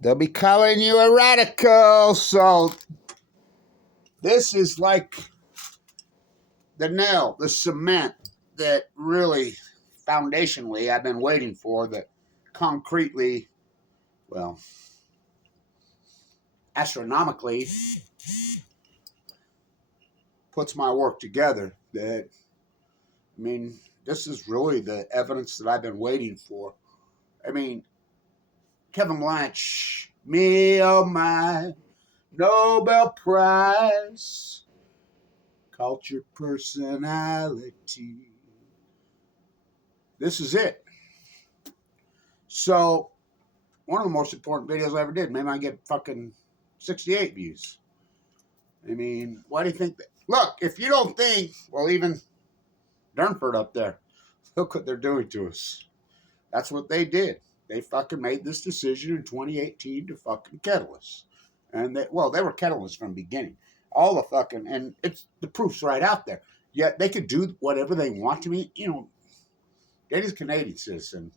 They'll be calling you a radical. So this is like the nail, the cement that really foundationally I've been waiting for, that concretely, well, astronomically puts my work together. That, I mean, this is really the evidence that I've been waiting for. I mean, Kevin Blanch, me, oh my, Nobel Prize, culture personality. This is it. So, one of the most important videos I ever did, maybe I get fucking 68 views. I mean, why do you think that? Look, if you don't think, well, even Durnford up there, look what they're doing to us. That's what they did. They fucking made this decision in 2018 to fucking kettle us. And they were kettle us from the beginning. All the fucking, and it's, the proof's right out there. Yet they could do whatever they want to me. You know, Danny's a Canadian citizen.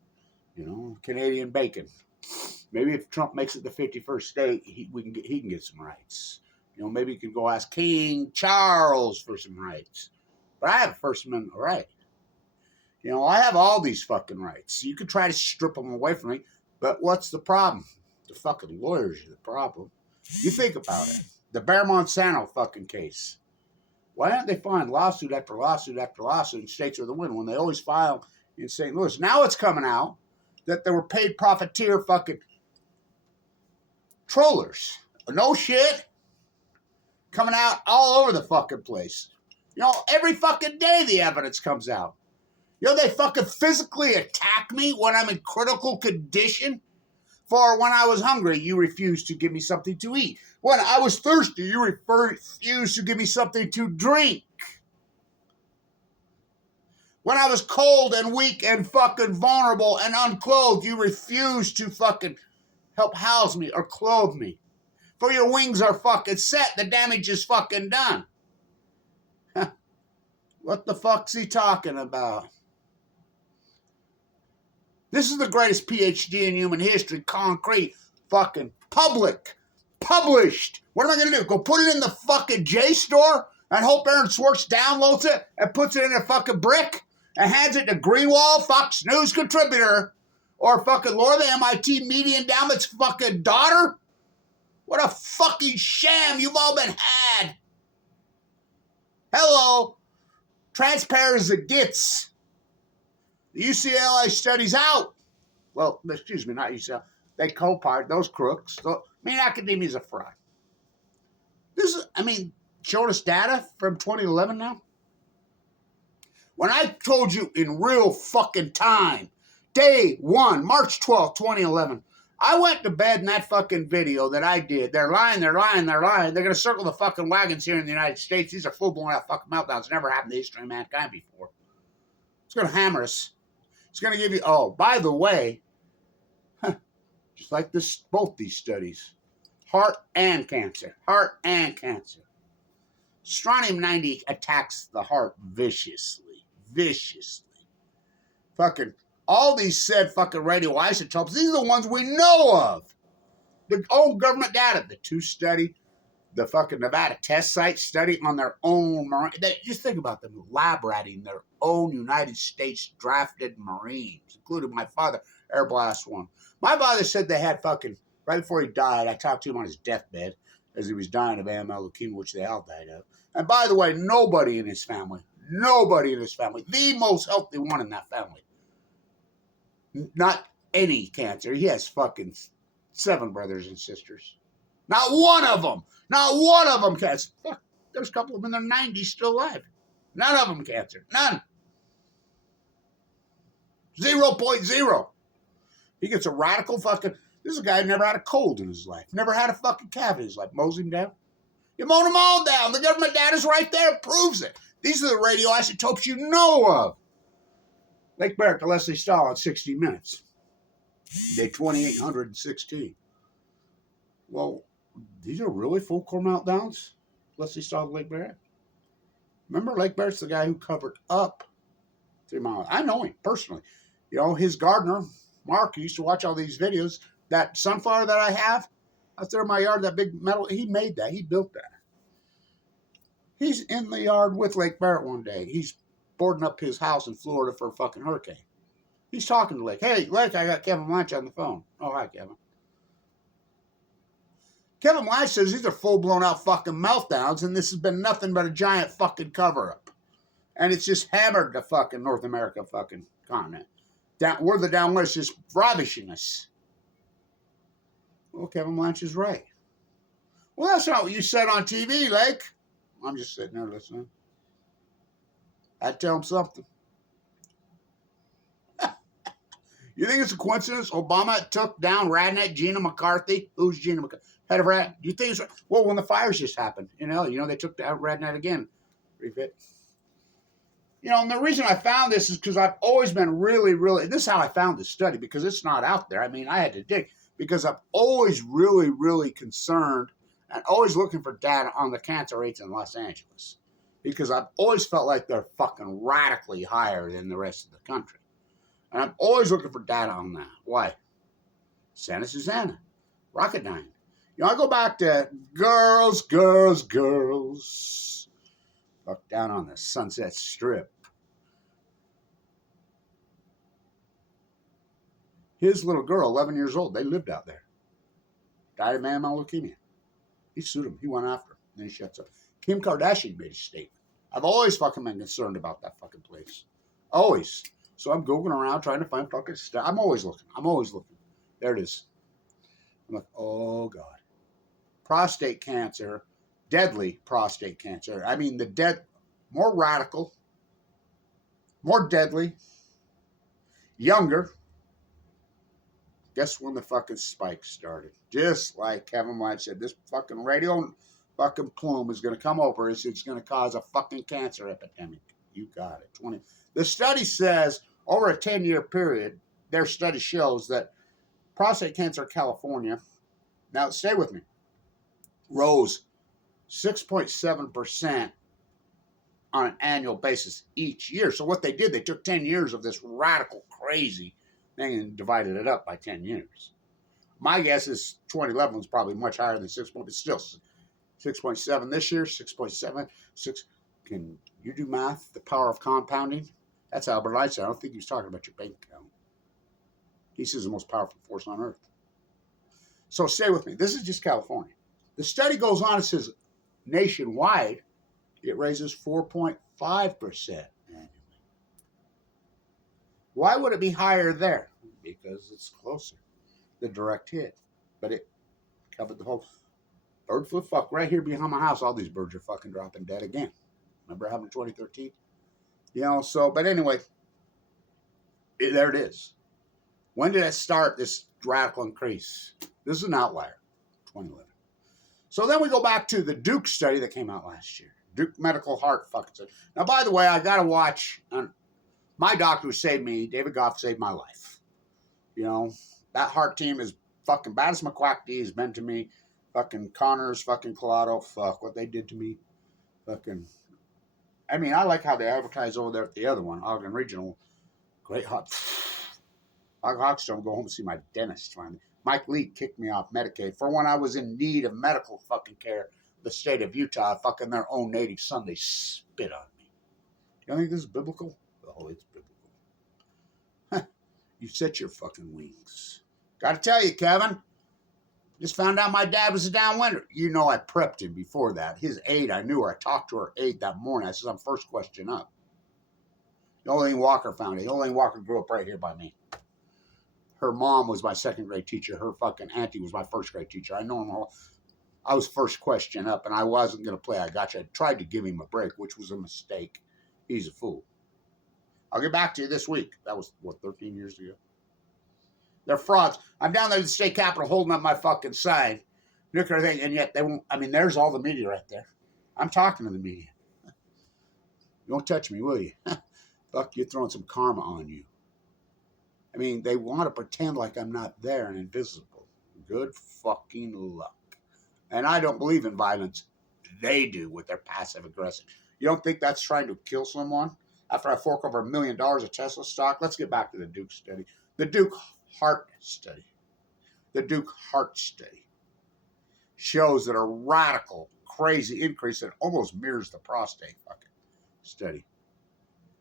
You know, Canadian bacon. Maybe if Trump makes it the 51st state, he can get some rights. You know, maybe he can go ask King Charles for some rights. But I have a First Amendment right. You know, I have all these fucking rights. You could try to strip them away from me, but what's the problem? The fucking lawyers are the problem. You think about it. The Bear Monsanto fucking case. Why aren't they filing lawsuit after lawsuit after lawsuit in states with a win when they always file in St. Louis? Now it's coming out that they were paid profiteer fucking trollers. No shit. Coming out all over the fucking place. You know, every fucking day the evidence comes out. You know, they fucking physically attack me when I'm in critical condition. For when I was hungry, you refused to give me something to eat. When I was thirsty, you refused to give me something to drink. When I was cold and weak and fucking vulnerable and unclothed, you refused to fucking help house me or clothe me. For your wings are fucking set, the damage is fucking done. What the fuck's he talking about? This is the greatest PhD in human history, concrete, fucking published. What am I going to do? Go put it in the fucking JSTOR and hope Aaron Swartz downloads it and puts it in a fucking brick and hands it to Greenwald, Fox News contributor, or fucking Laura, the MIT Media Endowment's fucking daughter? What a fucking sham you've all been had. Hello. Transparent as it gets. The UCLA study's out. Well, excuse me, not UCLA. They co-piled those crooks. So, I mean, academia's a fraud. This is, I mean, showing us data from 2011 now. When I told you in real fucking time, day 1, March 12th, 2011, I went to bed in that fucking video that I did. They're lying. They're going to circle the fucking wagons here in the United States. These are full-blown out fucking meltdowns. Never happened in the history of mankind before. It's going to hammer us. It's going to give you, oh, by the way, just like this, both these studies, heart and cancer. Strontium-90 attacks the heart viciously. Fucking, all these said fucking radioisotopes, these are the ones we know of. The own government data, the 2 study, the fucking Nevada test site study on their own Marine. Just think about them lab ratting their own United States drafted Marines, including my father, Air Blast 1. My father said they had fucking, right before he died, I talked to him on his deathbed as he was dying of AML leukemia, which they all died of. And by the way, nobody in his family, the most healthy one in that family, not any cancer. He has fucking 7 brothers and sisters. Not one of them cancer. Fuck, there's a couple of them in their 90s still alive. None of them cancer. None. 0.0. He gets a radical fucking... This is a guy who never had a cold in his life. Never had a fucking cavity in his life. Mows him down. You mowed them all down. The government data's right there. Proves it. These are the radioisotopes you know of. Lake Barrett to Leslie Stahl in 60 minutes. Day 2816. Well, these are really full core meltdowns? Leslie Stahl to Lake Barrett. Remember, Lake Barrett's the guy who covered up 3 miles. I know him personally. You know, his gardener, Mark, he used to watch all these videos. that sunflower that I have out there in my yard, that big metal, he made that. He built that. He's in the yard with Lake Barrett one day. He's boarding up his house in Florida for a fucking hurricane. He's talking to Lake. Hey, Lake, I got Kevin Lynch on the phone. Oh, hi, Kevin. Kevin Lynch says these are full-blown out fucking meltdowns, and this has been nothing but a giant fucking cover-up. And it's just hammered the fucking North America fucking continent. We're the down west just ravishing us. Well, Kevin Lynch is right. Well, that's not what you said on TV, Lake. I'm just sitting there listening. I'd tell him something. You think it's a coincidence Obama took down Radnet Gina McCarthy? Who's Gina McCarthy? Head of Rad. Do you think it's well when the fires just happened? You know, they took down Radnet again. Refit. You know, and the reason I found this is because I've always been really, this is how I found this study, because it's not out there. I mean, I had to dig, because I'm always really concerned and always looking for data on the cancer rates in Los Angeles, because I've always felt like they're fucking radically higher than the rest of the country. And I'm always looking for data on that. Why? Santa Susana, Rocketdyne. You know, I go back to girls. Fuck down on the Sunset Strip. His little girl, 11 years old, they lived out there. Died of mammal leukemia. He sued him. He went after him. Then he shuts up. Kim Kardashian made a statement. I've always fucking been concerned about that fucking place. Always. So I'm Googling around trying to find fucking stuff. I'm always looking. There it is. I'm like, oh, God. Prostate cancer, deadly prostate cancer. I mean, more radical, more deadly, younger. Guess when the fucking spike started? Just like Kevin Lynch said, this fucking radio fucking plume is going to come over. It's going to cause a fucking cancer epidemic. You got it. The study says over a 10-year period, their study shows that prostate cancer in California, now stay with me, rose 6.7% on an annual basis each year. So what they did, they took 10 years of this radical, crazy thing and divided it up by 10 years. My guess is 2011 was probably much higher than 6, but still 6.7 this year, 6.7, 6. Can you do math? The power of compounding? That's Albert Einstein. I don't think he was talking about your bank account. He says the most powerful force on earth. So stay with me. This is just California. The study goes on and says nationwide, it raises 4.5% annually. Why would it be higher there? Because it's closer. The direct hit. But it covered the whole bird flu. Fuck, right here behind my house, all these birds are fucking dropping dead again. Remember what happened in 2013? You know, so, but anyway, there it is. When did it start, this radical increase? This is an outlier, 2011. So then we go back to the Duke study that came out last year. Duke Medical Heart fucking study. Now, by the way, I got to watch, my doctor who saved me, David Goff, saved my life. You know, that heart team is fucking bad as McQuack has been to me. Fucking Connors, fucking Collado, fuck, what they did to me. Fucking, I mean, I like how they advertise over there at the other one, Ogden Regional. Great hot. Hawkstone, go home and see my dentist finally. Mike Lee kicked me off Medicaid for when I was in need of medical fucking care. The state of Utah, fucking their own native son, they spit on me. You don't think this is biblical? Oh, it's biblical. You set your fucking wings. Got to tell you, Kevin, just found out my dad was a downwinder. You know I prepped him before that. His aide, I knew her. I talked to her aide that morning. I said, I'm first question up. Yolene Walker found it. Yolene Walker grew up right here by me. Her mom was my second grade teacher. Her fucking auntie was my first grade teacher. I know them all. I was first question up, and I wasn't going to play I gotcha. I tried to give him a break, which was a mistake. He's a fool. I'll get back to you this week. That was, 13 years ago? They're frauds. I'm down there at the state capitol holding up my fucking sign, nuclear thing, and yet they won't. I mean, there's all the media right there. I'm talking to the media. You won't touch me, will you? Fuck, you're throwing some karma on you. I mean, they want to pretend like I'm not there and invisible. Good fucking luck. And I don't believe in violence. They do with their passive aggressive. You don't think that's trying to kill someone? After I fork over $1 million of Tesla stock, let's get back to the Duke study. The Duke Heart study. The Duke Heart Study shows that a radical, crazy increase that almost mirrors the prostate fucking study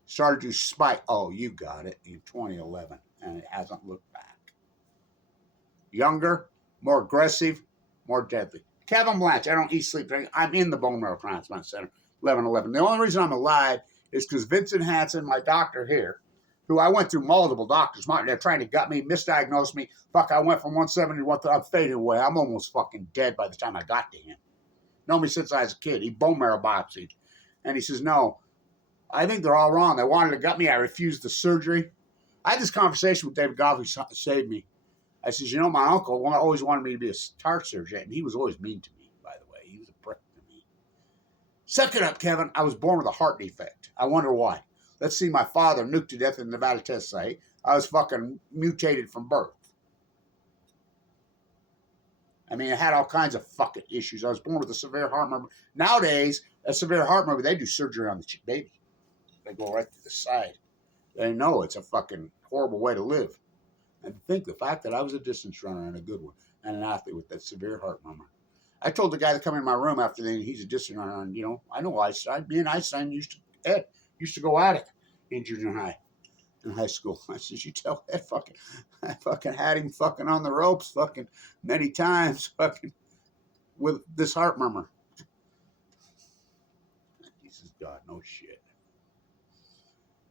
started to spike. Oh, you got it, in 2011, and it hasn't looked back. Younger, more aggressive, more deadly. Kevin Blanch, I don't eat, sleep, drink. I'm in the bone marrow transplant center, 1111. The only reason I'm alive is because Vincent Hansen, my doctor here, who I went through multiple doctors, they're trying to gut me, misdiagnose me. Fuck, I went from 170 to 130. I'm fading away. I'm almost fucking dead by the time I got to him. Known me since I was a kid. He bone marrow biopsied. And he says, no, I think they're all wrong. They wanted to gut me. I refused the surgery. I had this conversation with David Goff, who saved me. I says, you know, my uncle always wanted me to be a heart surgeon, and he was always mean to me, by the way. He was a prick to me. Suck it up, Kevin. I was born with a heart defect. I wonder why. Let's see, my father nuked to death in the Nevada test site. I was fucking mutated from birth. I mean, I had all kinds of fucking issues. I was born with a severe heart murmur. Nowadays, a severe heart murmur, they do surgery on the baby. They go right to the side. They know it's a fucking horrible way to live. And think the fact that I was a distance runner and a good one, and an athlete with that severe heart murmur. I told the guy to come in my room after he's a distance runner, and you know, I know Einstein. Me and Einstein used to go at it in junior high, in high school. I said, you tell Ed I fucking had him fucking on the ropes fucking many times fucking with this heart murmur. He says, God, no shit.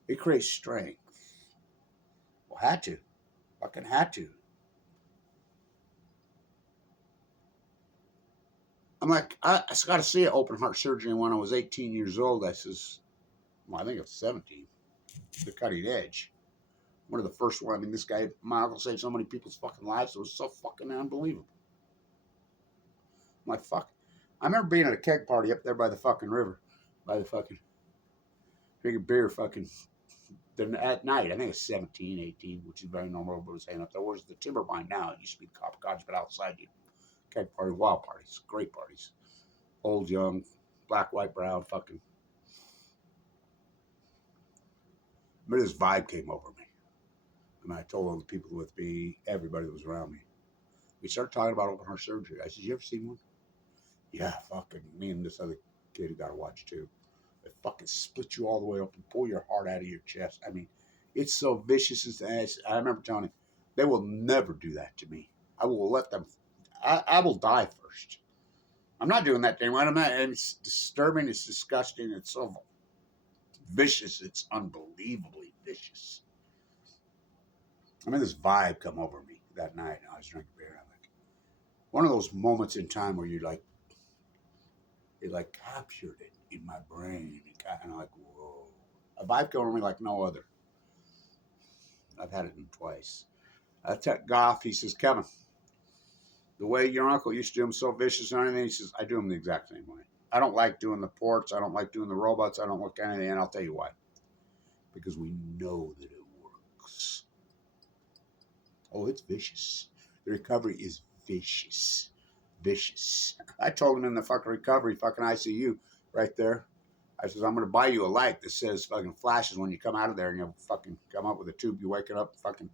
It creates strength. Well, had to. Fucking had to. I'm like, I got to see an open heart surgery when I was 18 years old. I says, well, I think it was 17. The cutting edge. One of the first one. I mean, this guy, my uncle, saved so many people's fucking lives. It was so fucking unbelievable. I'm like, fuck. I remember being at a keg party up there by the fucking river, by the fucking drinking beer fucking at night. I think it's 17, 18, which is very normal. But it was hanging up there. Was the timber mine now? It used to be the copper cottage, but outside you. Keg party, wild parties, great parties. Old, young, black, white, brown, fucking. But this vibe came over me. And I told all the people with me, everybody that was around me. We started talking about open heart surgery. I said, you ever seen one? Yeah, fucking me and this other kid who got to watch too. They fucking split you all the way up and pull your heart out of your chest. I mean, it's so vicious. I remember telling him, they will never do that to me. I will let them, I will die first. I'm not doing that thing. It's disturbing. It's disgusting. It's so vicious. It's unbelievably vicious. I mean, this vibe come over me that night. I was drinking beer. I'm like, one of those moments in time where you like, it like captured it in my brain. And I'm like, whoa. A vibe came over me like no other. I've had it twice. I took Goff. He says, Kevin, the way your uncle used to do him so vicious and everything, he says, I do him the exact same way. I don't like doing the ports. I don't like doing the robots. I don't like anything. And I'll tell you why. Because we know that it works. Oh, it's vicious. The recovery is vicious. Vicious. I told him in the fucking recovery, fucking ICU right there. I says, I'm going to buy you a light that says fucking flashes when you come out of there and you'll fucking come up with a tube. You wake it up, fucking,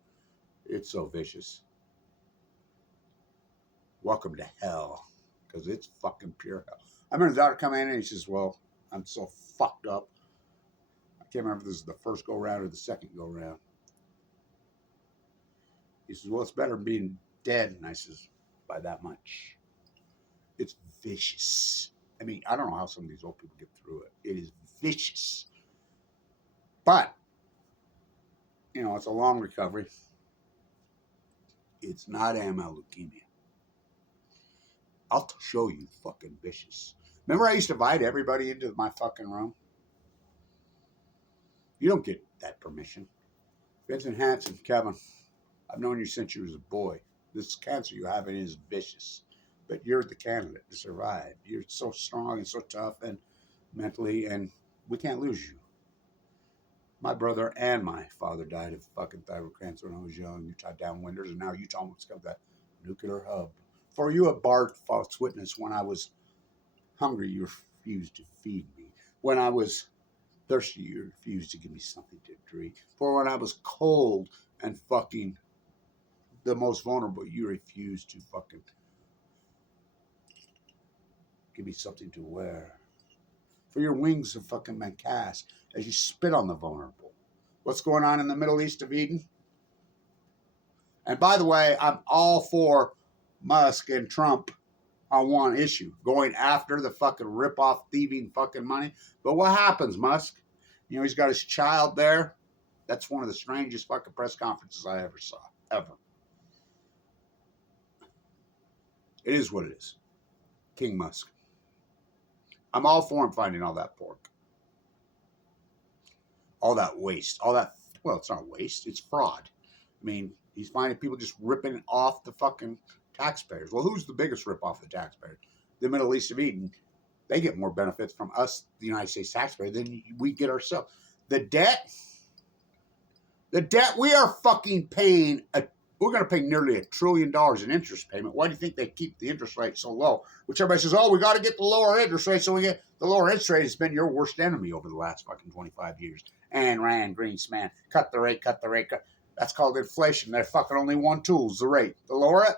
it's so vicious. Welcome to hell. Because it's fucking pure hell. I remember the doctor come in and he says, well, I'm so fucked up. I can't remember if this is the first go round or the second go round. He says, well, it's better than being dead. And I says, by that much. It's vicious. I mean, I don't know how some of these old people get through it. It is vicious. But, you know, it's a long recovery. It's not AML leukemia. I'll show you fucking vicious. Remember I used to invite everybody into my fucking room? You don't get that permission. Vincent Hansen, Kevin, I've known you since you was a boy. This cancer you have, it is vicious. But you're the candidate to survive. You're so strong and so tough and mentally, and we can't lose you. My brother and my father died of fucking thyroid cancer when I was young. Utah downwinders, and now Utah almost got that nuclear hub. For you, a barred false witness. When I was hungry, you refused to feed me. When I was thirsty, you refused to give me something to drink. For when I was cold and fucking the most vulnerable, you refuse to fucking give me something to wear. For your wings have fucking been cast as you spit on the vulnerable. What's going on in the Middle East of Eden? And by the way, I'm all for Musk and Trump on one issue, going after the fucking rip-off thieving fucking money. But what happens, Musk? You know, he's got his child there. That's one of the strangest fucking press conferences I ever saw, ever. It is what it is. King Musk. I'm all for him finding all that pork. All that waste. All that, well, it's not waste. It's fraud. I mean, he's finding people just ripping off the fucking taxpayers. Well, who's the biggest rip off the taxpayers? The Middle East of Eden. They get more benefits from us, the United States taxpayer, than we get ourselves. The debt we are fucking paying, we're going to pay nearly $1 trillion in interest payment. Why do you think they keep the interest rate so low? Which everybody says, oh, we got to get the lower interest rate. So we get the lower interest rate has been your worst enemy over the last fucking 25 years. Ayn Rand, Greenspan, cut the rate. That's called inflation. They're fucking only one tool is the rate. The lower it,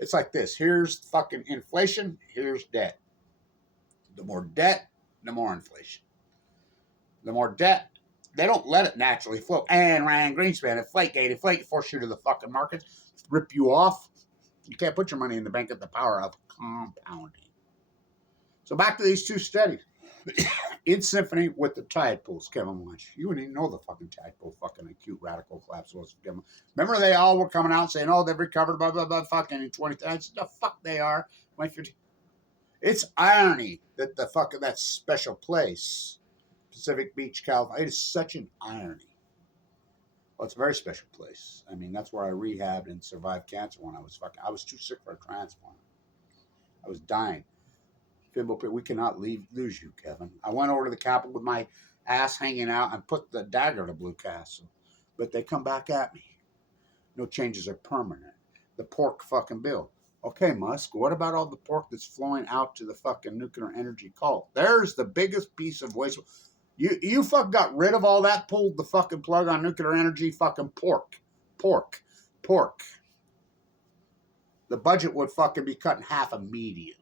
it's like this. Here's fucking inflation. Here's debt. The more debt, the more inflation. The more debt, they don't let it naturally flow. Ayn Rand, Greenspan, inflate, force you to the fucking markets, rip you off. You can't put your money in the bank at the power of compounding. So back to these two studies. In symphony with the tide pools, Kevin Lynch. You wouldn't even know the fucking tide pool fucking acute radical collapse was. Remember they all were coming out saying, oh, they've recovered, blah, blah, blah, fucking in 20. I said, the fuck they are. It's irony that the fucking, that special place, Pacific Beach, California, it is such an irony. Well, it's a very special place. I mean, that's where I rehabbed and survived cancer when I was too sick for a transplant. I was dying. We cannot lose you, Kevin. I went over to the Capitol with my ass hanging out and put the dagger to Blue Castle. But they come back at me. No changes are permanent. The pork fucking bill. Okay, Musk, what about all the pork that's flowing out to the fucking nuclear energy cult? There's the biggest piece of waste. You fucking got rid of all that, pulled the fucking plug on nuclear energy, fucking pork. The budget would fucking be cut in half immediately.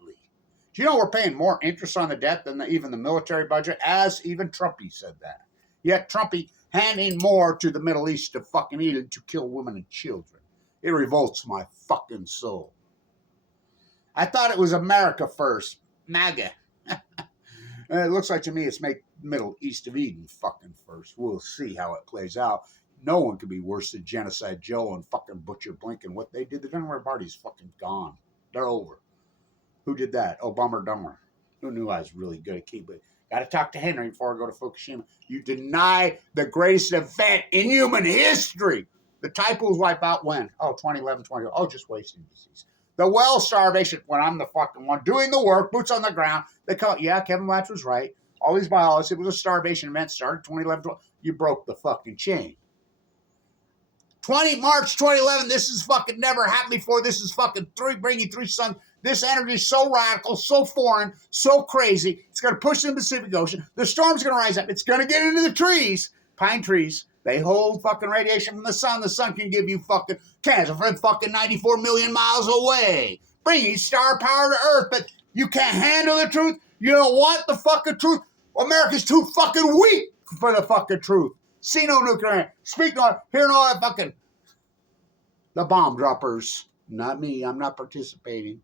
Do you know we're paying more interest on the debt than even the military budget? As even Trumpy said that. Yet Trumpy handing more to the Middle East to fucking Eden to kill women and children. It revolts my fucking soul. I thought it was America first. MAGA. It looks like to me it's make Middle East of Eden fucking first. We'll see how it plays out. No one could be worse than Genocide Joe and fucking Butcher Blinken. What they did, the Democrat Party's fucking gone. They're over. Who did that? Oh, Bummer Dummer. Who knew I was really good at keeping it? Got to talk to Henry before I go to Fukushima. You deny the greatest event in human history. The typos wipe out when? Oh, 2011, 20. Oh, just wasting disease. The well starvation, when I'm the fucking one doing the work, boots on the ground. They call it, yeah, Kevin Latch was right. All these biologists, it was a starvation event, started 2011, 12. You broke the fucking chain. March 2011, this is fucking never happened before. This is fucking bringing 3 sons. This energy is so radical, so foreign, so crazy. It's going to push the Pacific Ocean. The storm's going to rise up. It's going to get into the trees. Pine trees. They hold fucking radiation from the sun. The sun can give you fucking cancer from fucking 94 million miles away. Bringing star power to Earth, but you can't handle the truth. You don't want the fucking truth. America's too fucking weak for the fucking truth. See no nuclear. Speak no. Hear no that fucking. The bomb droppers. Not me. I'm not participating.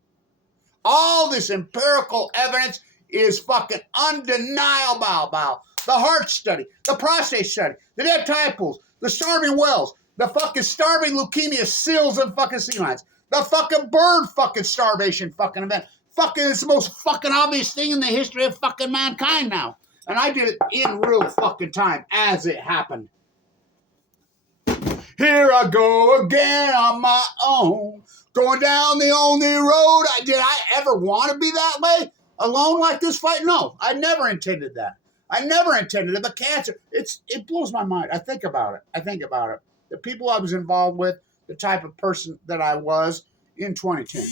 All this empirical evidence is fucking undeniable. The heart study, the prostate study, the dead tide pools, the starving whales, the fucking starving leukemia seals and fucking sea lions, the fucking bird fucking starvation fucking event. Fucking, it's the most fucking obvious thing in the history of fucking mankind now. And I did it in real fucking time as it happened. Here I go again on my own, going down the only road. Did I ever want to be that way? Alone like this fight? No, I never intended that. I never intended it, but cancer, it blows my mind. I think about it. The people I was involved with, the type of person that I was in 2010.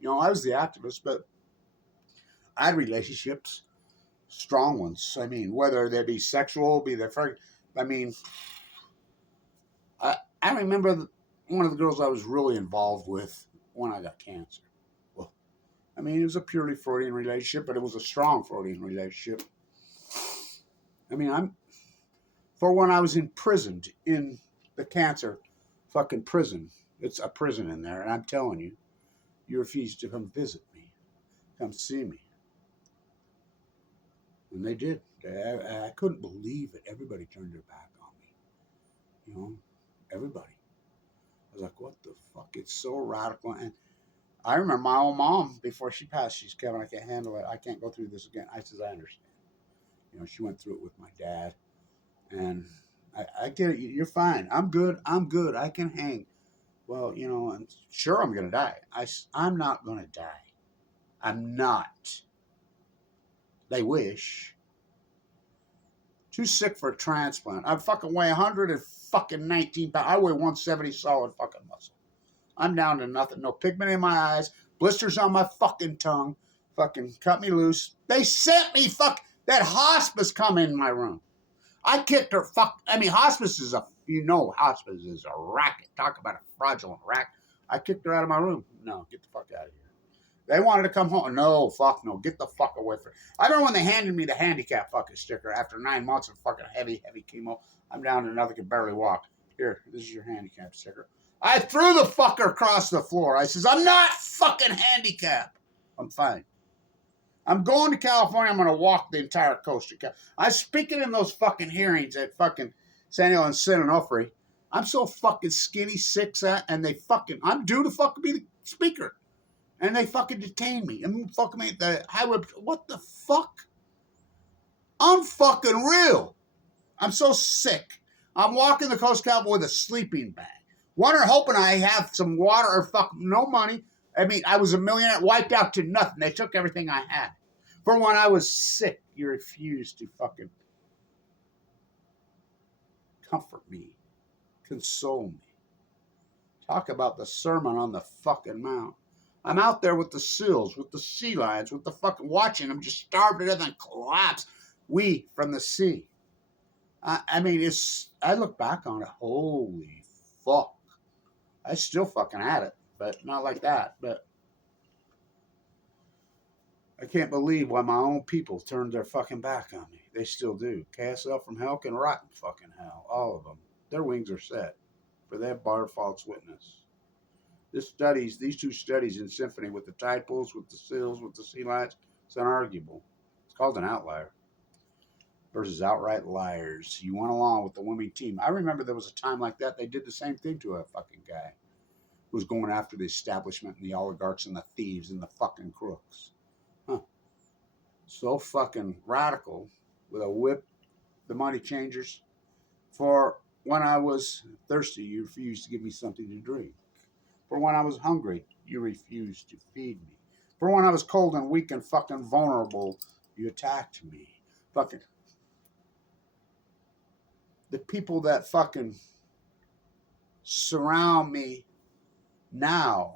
You know, I was the activist, but I had relationships, strong ones. I mean, whether they be sexual, be their first, I mean, I remember one of the girls I was really involved with when I got cancer. Well, I mean, it was a purely Freudian relationship, but it was a strong Freudian relationship. I mean, for when I was imprisoned in the cancer fucking prison. It's a prison in there, and I'm telling you, you refused to come visit me, come see me. And they did. I couldn't believe it. Everybody turned their back on me. You know, everybody. I was like, what the fuck? It's so radical. And I remember my own mom, before she passed, she's, Kevin, I can't handle it. I can't go through this again. I says, I understand. You know, she went through it with my dad. And I get it. You're fine. I'm good. I'm good. I can hang. Well, you know, and sure, I'm going to die. I'm not going to die. I'm not. They wish. Too sick for a transplant. I fucking weigh 119 pounds. I weigh 170 solid fucking muscle. I'm down to nothing. No pigment in my eyes. Blisters on my fucking tongue. Fucking cut me loose. They sent me that hospice come in my room. I kicked her hospice is hospice is a racket. Talk about a fraudulent racket. I kicked her out of my room. No, get the fuck out of here. They wanted to come home. No, fuck no. Get the fuck away from me. I remember when they handed me the handicap fucking sticker after 9 months of fucking heavy chemo. I'm down to nothing, can barely walk. Here, this is your handicap sticker. I threw the fucker across the floor. I says, I'm not fucking handicapped. I'm fine. I'm going to California. I'm going to walk the entire coast of California. I'm speaking in those fucking hearings at fucking San Diego and San Onofre. I'm so fucking skinny, sick, and I'm due to fucking be the speaker. And they fucking detain me. And fucking me at the highway. What the fuck? I'm fucking real. I'm so sick. I'm walking the coast of California with a sleeping bag. Hoping I have some water or no money. I mean, I was a millionaire, wiped out to nothing. They took everything I had. For when I was sick, you refused to fucking comfort me, console me. Talk about the Sermon on the fucking Mount. I'm out there with the seals, with the sea lions, with the fucking watching them just starve to death and collapse. We from the sea. I mean, I look back on it, holy fuck. I still fucking at it, but not like that. But I can't believe why my own people turned their fucking back on me. They still do. KSL from hell can rot in fucking hell. All of them. Their wings are set. For that bar false witness. These two studies in symphony with the tide pools, with the seals, with the sea lions, it's unarguable. It's called an outlier. Versus outright liars. You went along with the winning team. I remember there was a time like that. They did the same thing to a fucking guy who was going after the establishment and the oligarchs and the thieves and the fucking crooks. Huh. So fucking radical with a whip, the money changers. For when I was thirsty, you refused to give me something to drink. For when I was hungry, you refused to feed me. For when I was cold and weak and fucking vulnerable, you attacked me. Fucking the people that fucking surround me now,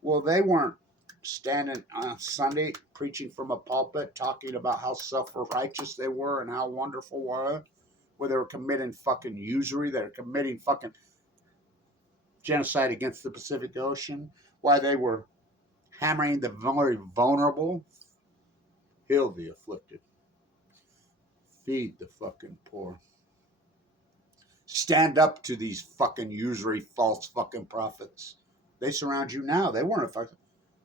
well, they weren't standing on Sunday preaching from a pulpit talking about how self-righteous they were and how wonderful were, where they were committing fucking usury, they were committing fucking genocide against the Pacific Ocean, why they were hammering the very vulnerable, heal the afflicted, feed the fucking poor. Stand up to these fucking usury false fucking prophets. They surround you now. They weren't affected.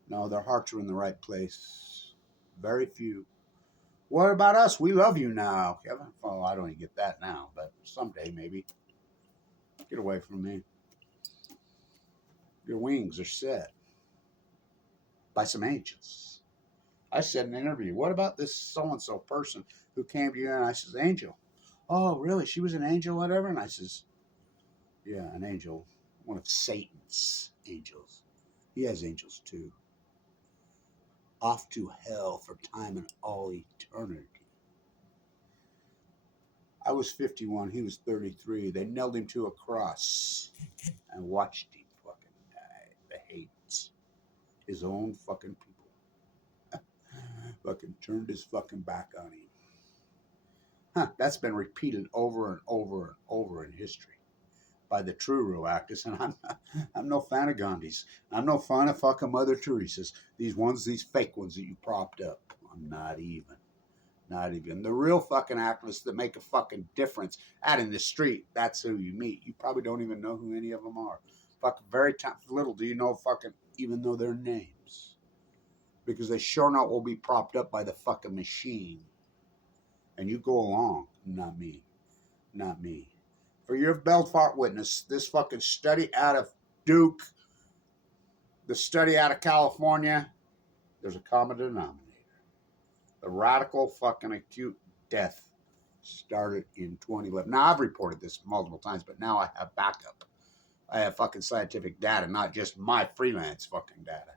No, their hearts are in the right place. Very few. What about us? We love you now, Kevin. Oh, I don't even get that now, but someday maybe. Get away from me. Your wings are set by some angels. I said in an interview, what about this so-and-so person who came to you? And I says, angel. Oh, really? She was an angel, whatever? And I says, yeah, an angel. One of Satan's angels. He has angels too. Off to hell for time and all eternity. I was 51. He was 33. They nailed him to a cross and watched him fucking die. The hate. His own fucking people. Fucking turned his fucking back on him. Huh, that's been repeated over and over and over in history by the true Ruactus, and I'm no fan of Gandhis. I'm no fan of fucking Mother Teresa's. These fake ones that you propped up. I'm not even. Not even. The real fucking activists that make a fucking difference out in the street, that's who you meet. You probably don't even know who any of them are. Fucking very little do you know fucking even know their names. Because they sure not will be propped up by the fucking machine. And you go along. Not me. Not me. For your Belfort witness, this fucking study out of Duke, the study out of California, there's a common denominator. The radical fucking acute death started in 2011. Now, I've reported this multiple times, but now I have backup. I have fucking scientific data, not just my freelance fucking data.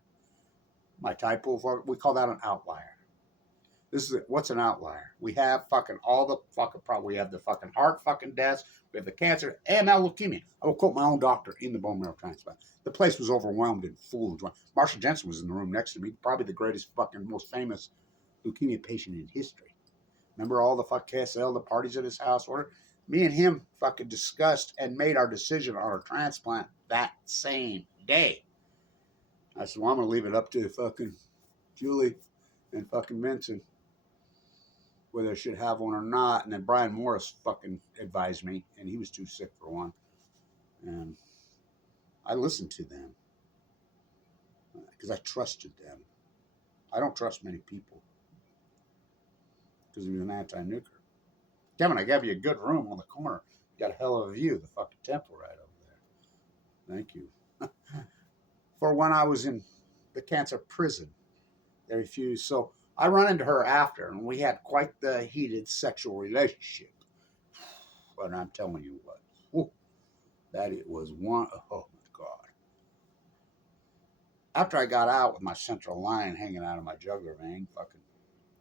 My type of, we call that an outlier. This is what's an outlier. We have fucking all the fucking problems. We have the fucking heart fucking deaths. We have the cancer, AML, leukemia. I will quote my own doctor in the bone marrow transplant. The place was overwhelmed and full. Marshall Jensen was in the room next to me. Probably the greatest fucking most famous leukemia patient in history. Remember all the fuck KSL, the parties at his house order? Me and him fucking discussed and made our decision on our transplant that same day. I said, well, I'm going to leave it up to fucking Julie and fucking Vincent whether I should have one or not. And then Brian Morris fucking advised me, and he was too sick for one. And I listened to them because I trusted them. I don't trust many people because he was an anti-nuker. Kevin, I gave you a good room on the corner. You got a hell of a view of the fucking temple right over there. Thank you. For when I was in the cancer prison, they refused. So I run into her after, and we had quite the heated sexual relationship. But I'm telling you what, whew, that it was one, oh my God. After I got out with my central line hanging out of my jugular vein, fucking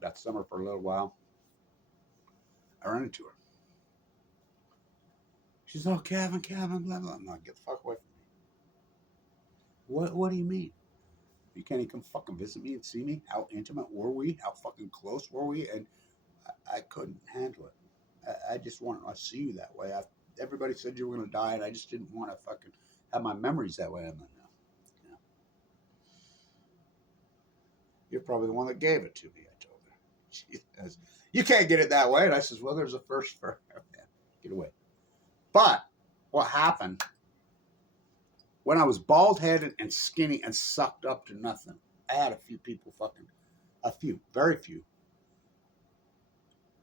that summer for a little while, I ran into her. She's, oh, Kevin, blah, blah. I'm like, get the fuck away from me. What do you mean? You can't even come fucking visit me and see me? How intimate were we? How fucking close were we? And I couldn't handle it. I just wanted to see you that way. Everybody said you were going to die, and I just didn't want to fucking have my memories that way. I'm like, no. You're probably the one that gave it to me, I told her. She says, you can't get it that way. And I says, well, there's a first for get away. But what happened when I was bald-headed and skinny and sucked up to nothing, I had a few people very few.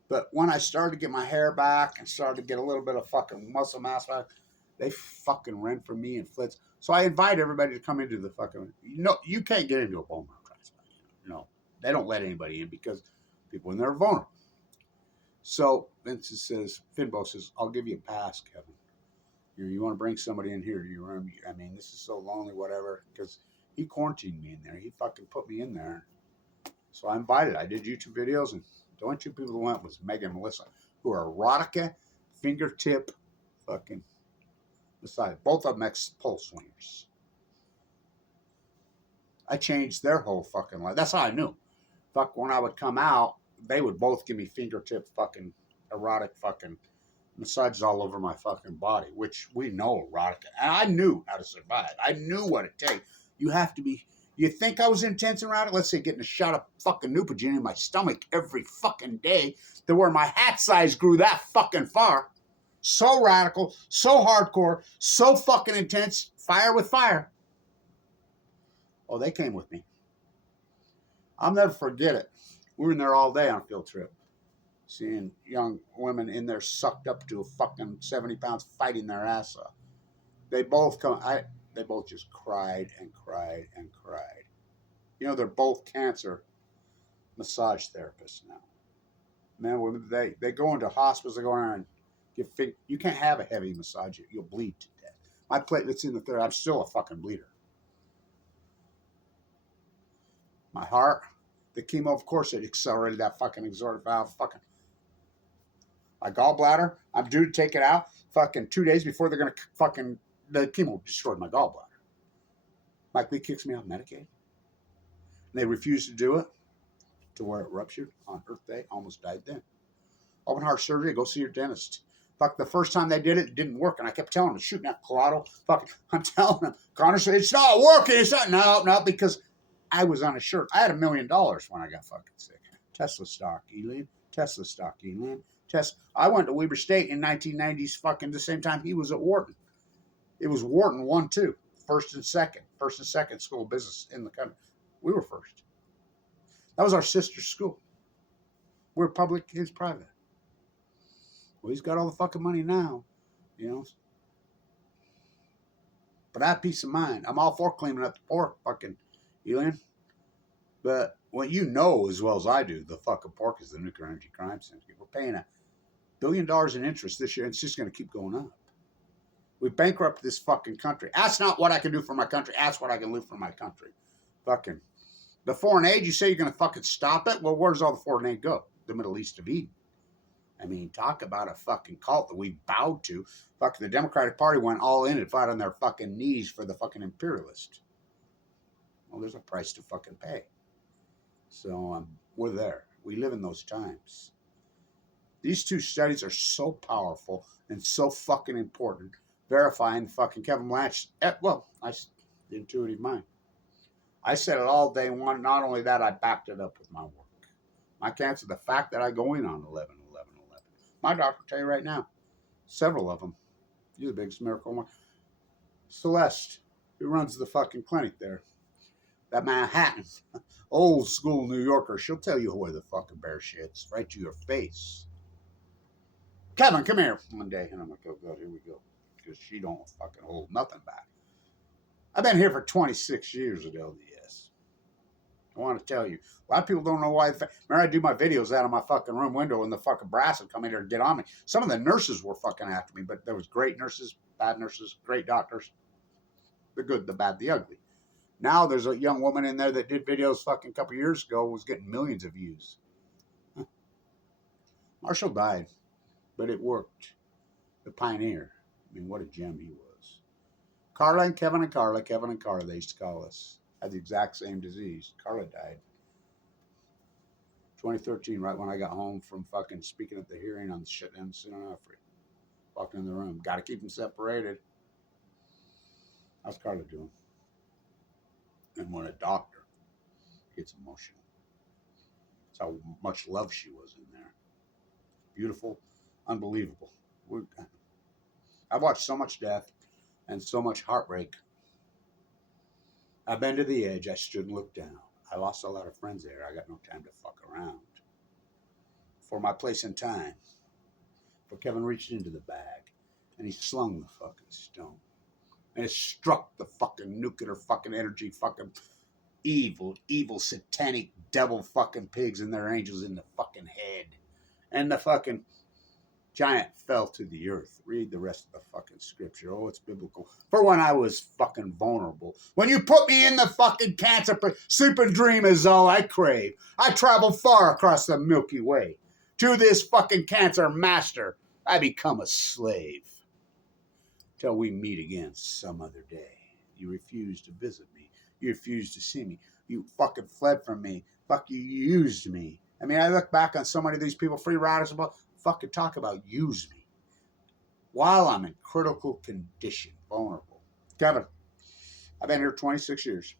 But when I started to get my hair back and started to get a little bit of fucking muscle mass back, they fucking ran from me and flits. So I invite everybody to come into the fucking, you can't get into a bone marrow transplant. They don't let anybody in because people in there are vulnerable. So Vincent says, Finbo says, I'll give you a pass, Kevin. You want to bring somebody in here to your room? I mean, this is so lonely, whatever. Because he quarantined me in there. He fucking put me in there. So I invited. I did YouTube videos, and the only two people who went was Megan and Melissa, who are erotica, fingertip, fucking massage. Both of them ex-pole swingers. I changed their whole fucking life. That's how I knew. Fuck, when I would come out, they would both give me fingertip fucking erotic fucking massages all over my fucking body, which we know erotica. And I knew how to survive. I knew what it takes. You have to be, you think I was intense around it? Let's say getting a shot of fucking Neupogen in my stomach every fucking day to where my hat size grew that fucking far. So radical, so hardcore, so fucking intense, fire with fire. Oh, they came with me. I'll never forget it. We were in there all day on a field trip. Seeing young women in there sucked up to a fucking 70 pounds fighting their ass off. They both they both just cried and cried and cried. They're both cancer massage therapists now. Man, they go into hospitals, they go around and you can't have a heavy massage, you'll bleed to death. My platelets in the third, I'm still a fucking bleeder. My heart, the chemo, of course, it accelerated that fucking exorbitant valve, fucking. My gallbladder, I'm due to take it out fucking 2 days before they're going to fucking, the chemo destroyed my gallbladder. Mike Lee kicks me off Medicaid. And they refused to do it to where it ruptured on Earth Day. Almost died then. Open heart surgery, go see your dentist. Fuck, the first time they did it, it didn't work. And I kept telling them, shooting at Collado. Fuck, I'm telling them, Connor said, it's not working. It's not. No, because I was on a shirt. I had $1 million when I got fucking sick. Tesla stock, Elin. Tesla stock, Elin. I went to Weber State in 1990s, fucking the same time he was at Wharton. It was Wharton 1, 2, first and second school of business in the country. We were first. That was our sister school. We're public, he's private. Well, he's got all the fucking money now, you know. But I have peace of mind. I'm all for cleaning up the pork, fucking, Elin. But what you know as well as I do, the fucking pork is the nuclear energy crime syndicate. We're paying $1 billion in interest this year, and it's just going to keep going up. We bankrupt this fucking country. Ask not what I can do for my country. Ask what I can do for my country. Fucking. The foreign aid, you say you're going to fucking stop it? Well, where does all the foreign aid go? The Middle East of Eden. I mean, talk about a fucking cult that we bowed to. Fucking the Democratic Party went all in and fought on their fucking knees for the fucking imperialist. Well, there's a price to fucking pay. So we're there. We live in those times. These two studies are so powerful and so fucking important. Verifying fucking Kevin Blanch. Well, the intuitive mind. I said it all day one. Not only that, I backed it up with my work. My cancer, the fact that I go in on 11. My doctor will tell you right now, several of them. You're the biggest miracle one. Celeste, who runs the fucking clinic there. That Manhattan, old school New Yorker, she'll tell you where the fucking bear shits, right to your face. Kevin, come here one day. And I'm like, oh God, here we go. Because she don't fucking hold nothing back. I've been here for 26 years at LDS. I want to tell you. A lot of people don't know why. Remember, I do my videos out of my fucking room window and the fucking brass would come in here and get on me. Some of the nurses were fucking after me, but there was great nurses, bad nurses, great doctors. The good, the bad, the ugly. Now there's a young woman in there that did videos fucking a couple years ago, was getting millions of views. Huh. Marshall died, but it worked. The pioneer. I mean, what a gem he was. Carla and Kevin and Carla, they used to call us. Had the exact same disease. Carla died. 2013, right when I got home from fucking speaking at the hearing on the shit down in San Onofre. Walked in the room. Got to keep them separated. How's Carla doing? And when a doctor gets emotional, that's how much love she was in there. Beautiful, unbelievable. I've watched so much death and so much heartbreak. I've been to the edge. I stood and looked down. I lost a lot of friends there. I got no time to fuck around. For my place in time. But Kevin reached into the bag and he slung the fucking stone. And it struck the fucking nuclear fucking energy fucking evil, satanic devil fucking pigs and their angels in the fucking head. And the fucking giant fell to the earth. Read the rest of the fucking scripture. Oh, it's biblical. For when I was fucking vulnerable. When you put me in the fucking cancer, sleep and dream is all I crave. I travel far across the Milky Way. To this fucking cancer master, I become a slave. Till we meet again some other day. You refuse to visit me. You refuse to see me. You fucking fled from me. Fuck, you used me. I mean, I look back on so many of these people, free riders, about fucking talk about use me. While I'm in critical condition, vulnerable. Kevin, I've been here 26 years.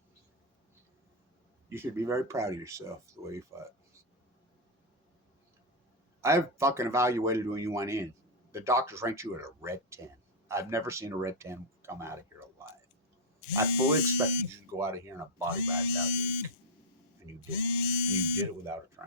You should be very proud of yourself, the way you fought. I've fucking evaluated when you went in. The doctors ranked you at a red 10. I've never seen a red 10 come out of here alive. I fully expected you to go out of here in a body bag that week. And you did. And you did it without a trauma.